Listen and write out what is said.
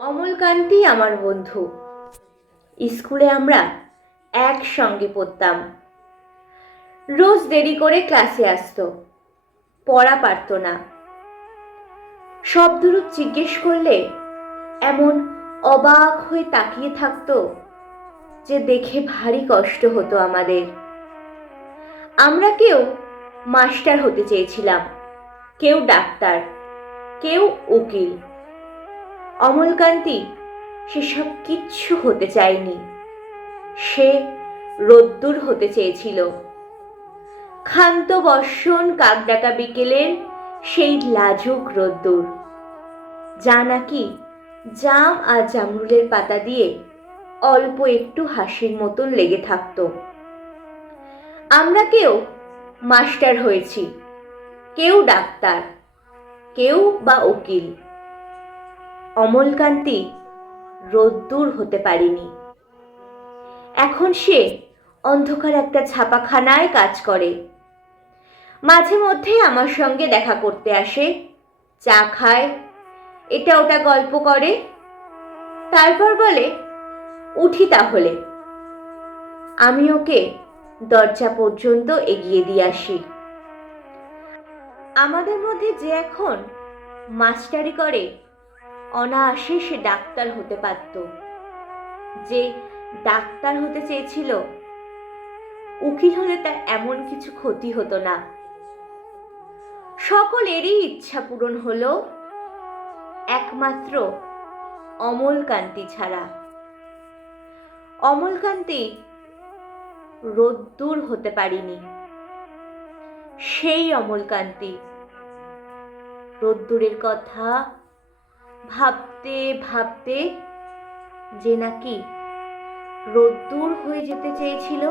অমলকান্তি আমার বন্ধু। স্কুলে আমরা একসঙ্গে পড়তাম। রোজ দেরি করে ক্লাসে আসতো, পড়া পারতো না। শব্দরূপ জিজ্ঞেস করলে এমন অবাক হয়ে তাকিয়ে থাকতো যে দেখে ভারী কষ্ট হতো আমাদের। আমরা কেউ মাস্টার হতে চেয়েছিলাম, কেউ ডাক্তার, কেউ উকিল। অমলকান্তি সেসব কিচ্ছু হতে চায়নি। সে রোদ্দুর হতে চেয়েছিল। ক্ষান্ত বর্ষণ কাকডাকা বিকেলের সেই লাজুক রোদ্দুর, যা নাকি জাম আর জামরুলের পাতা দিয়ে অল্প একটু হাসির মতন লেগে থাকতো। আমরা কেউ মাস্টার হয়েছি, কেউ ডাক্তার, কেউ বা উকিল। অমলকান্তি রোদ্দুর হতে পারেনি। এখন সে অন্ধকার একটা ছাপাখানায় কাজ করে। মাঝে মধ্যে আমার সঙ্গে দেখা করতে আসে, চা খায়, এটা ওটা গল্প করে, তারপর বলে, উঠি তাহলে। আমি ওকে দরজা পর্যন্ত এগিয়ে দিয়ে আসি। আমাদের মধ্যে যে এখন মাস্টারি করে, অনায়াসে সে ডাক্তার হতে পারত। যে ডাক্তার হতে চেয়েছিল, উকিল হলে তার এমন কিছু ক্ষতি হতো না। সকলেরই ইচ্ছা পূরণ হলো, একমাত্র অমলকান্তি ছাড়া। অমলকান্তি রোদ্দুর হতে পারিনি। সেই অমলকান্তি রোদ্দুরের কথা ভাবতে ভাবতে যে নাকি রোদ্দুর হয়ে যেতে চেয়েছিল।